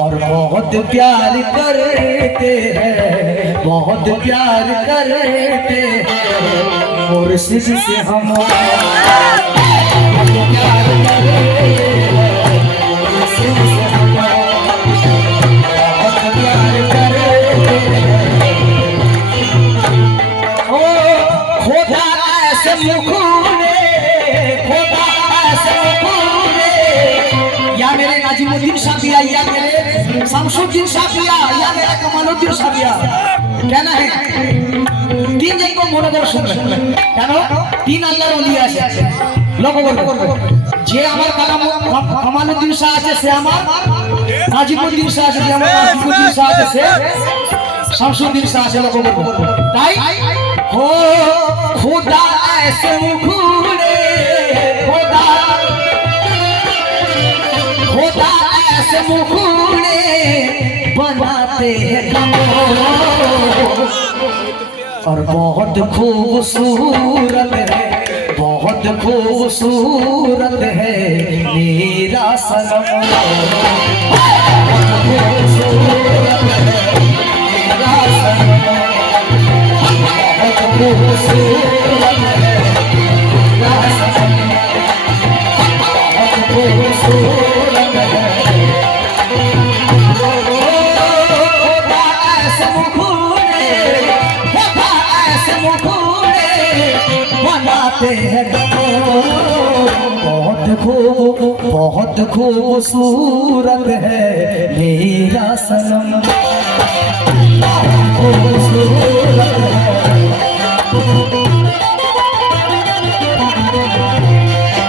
और बहुत प्यार करते हैं बहुत प्यार करते हैं। मुर्शिद से हम बहुत प्यार करते हैं, मुर्शिद से हम ऐसे ऐसे मेरे नाजिमुद्दीन साहबिया या मेरे शमसुद्दीन साहबिया या मेरा कमालुद्दीन साहबिया कहना है তিন জনকে মনে করে শুনবেন কেন তিন আল্লাহর অলি আছে লক্ষ্য করবে যে আমার কালাম কামালুদ্দিন শাহ আছে সে আমার নাজিমুদ্দিন শাহ আছে যে আমার নাজিমুদ্দিন শাহ আছে সে শামসুদ্দিন শাহ আছে লক্ষ্য করবে তাই ও খোদা ऐसे मुखड़े मुखड़े बनाते और बहुत खूबसूरत है बहुत खूबसूरत है मेरा सनम। बहुत खूबसूरत है बहुत खूब बहुत खूबसूरत है मेरा सनम।